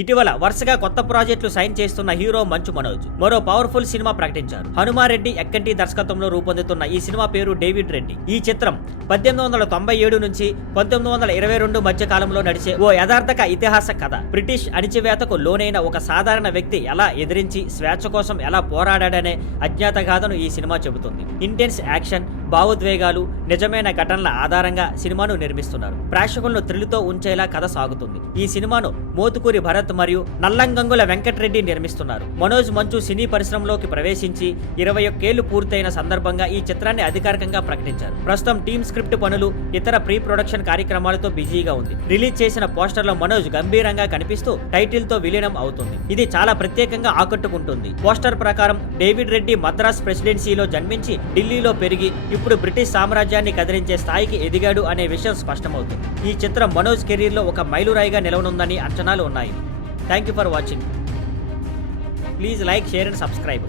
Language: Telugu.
ఇటీవల వరుసగా కొత్త ప్రాజెక్టులు సైన్ చేస్తున్న హీరో మంచు మనోజ్ మరో పవర్ఫుల్ సినిమా ప్రకటించారు. హనుమారెడ్డి ఎక్కంటి దర్శకత్వంలో రూపొందుతున్న ఈ సినిమా పేరు డేవిడ్ రెడ్డి. ఈ చిత్రం 1897 నుంచి 1922 మధ్య కాలంలో నడిచే ఓ యథార్థక ఇతిహాస కథ. బ్రిటిష్ అణిచివేతకు లోనైన ఒక సాధారణ వ్యక్తి ఎలా ఎదిరించి స్వేచ్ఛ కోసం ఎలా పోరాడాడనే అజ్ఞాత గాథను ఈ సినిమా చెబుతుంది. ఇంటెన్స్ యాక్షన్, భావోద్వేగాలు, నిజమైన ఘటనల ఆధారంగా సినిమాను నిర్మిస్తున్నారు. ప్రేక్షకులను థ్రిల్తో ఉంచేలా కథ సాగుతుంది. ఈ సినిమాను మోతుకూరి భరత్ మరియు నల్లంగంగుల వెంకటరెడ్డి నిర్మిస్తున్నారు. మనోజ్ మంచు సినీ పరిశ్రమలోకి ప్రవేశించి 21 ఏళ్లు పూర్తయిన సందర్భంగా ఈ చిత్రాన్ని అధికారికంగా ప్రకటించారు. ప్రస్తుతం టీమ్ స్క్రిప్ట్ పనులు, ఇతర ప్రీ ప్రొడక్షన్ కార్యక్రమాలతో బిజీగా ఉంది. రిలీజ్ చేసిన పోస్టర్లో మనోజ్ గంభీరంగా కనిపిస్తూ టైటిల్ తో విలీనం అవుతుంది. ఇది చాలా ప్రత్యేకంగా ఆకట్టుకుంటుంది. పోస్టర్ ప్రకారం డేవిడ్ రెడ్డి మద్రాస్ ప్రెసిడెన్సీలో జన్మించి ఢిల్లీలో పెరిగి ఇప్పుడు బ్రిటిష్ సామ్రాజ్యాన్ని కదిలించే స్థాయికి ఎదిగాడు అనే విషయం స్పష్టమవుతుంది. ఈ చిత్రం మనోజ్ కెరీర్ లో ఒక మైలురాయిగా నిలవనుందని అంచనాలు ఉన్నాయి. Thank you for watching. Please like, share and subscribe.